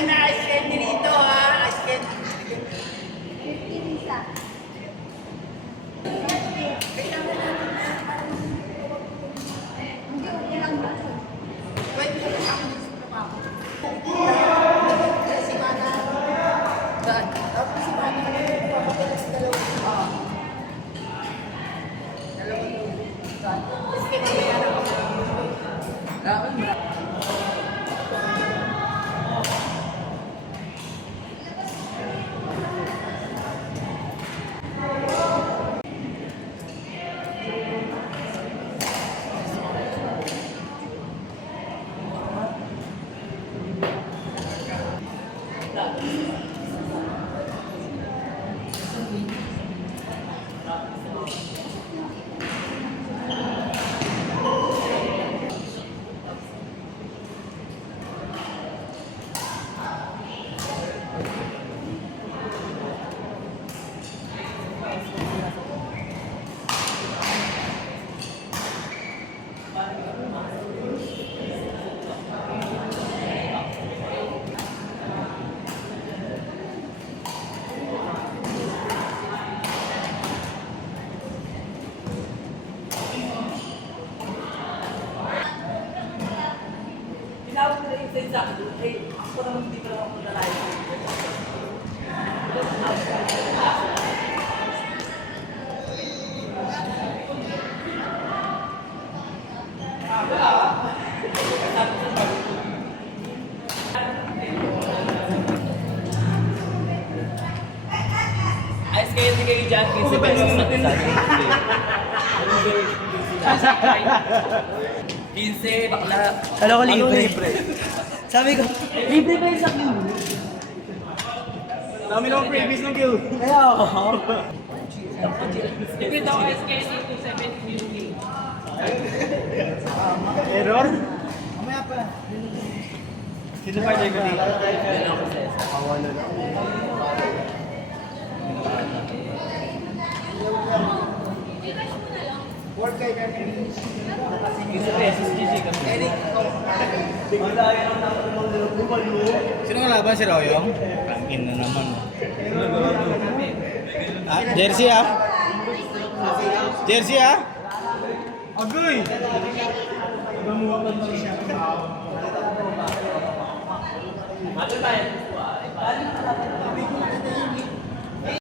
Ay, na-ice candy dito ha. Ice candy. 50 isa. Hindi, okay lang ba? Pwede ka na ako si Mana. Tapos si Mana. Papapila sa dalawa. Oo. Dalawa. Tapos kaya kaya na ako. Daon mo. Tinawag ko na yung sa ako naman hindi ko naman ako nalayo. Ayos kayo hindi kayo dyan, 15 pesos na isa. 15, bakla. Kala ko libre. Sabi ko, libre ba yung sa queue? Dami naman previous ng queue. Kaya ako. Ito ako SKC 270 Error? Mamaya pa. Sino pa dyan ko dito? Awala na. Work kay Kevin. 15 pesos, GG kami. Sino nga laban? Si Royong? Tangin na naman. Ah, jersey ah? Jersey ah? Agoy! Ano tayo?